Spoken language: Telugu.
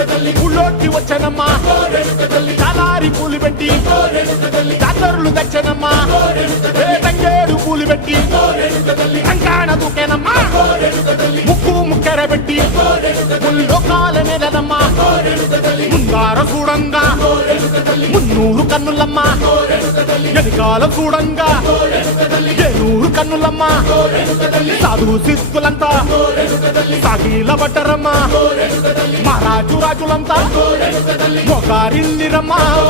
ఊళ్ళోకి వచ్చనమ్మా చాలారి పూలు పెట్టి జాతరులు తెచ్చనమ్మా తంగేడు పూలు పెట్టి కంకాణ దూకేనమ్మా ముక్కు ముక్కెర పెట్టి ముల్లోకాల నెలనమ్మా ముందార చూడంగా మున్నూరు కన్నులమ్మా ఎనకాల చూడంగా ఏనూరు కన్నులమ్మా సాధువు సిద్ధులంతా సాగిల బట్టరమ్మా మహారాజు రాజులంతా మొగారిల్లిరమ్మా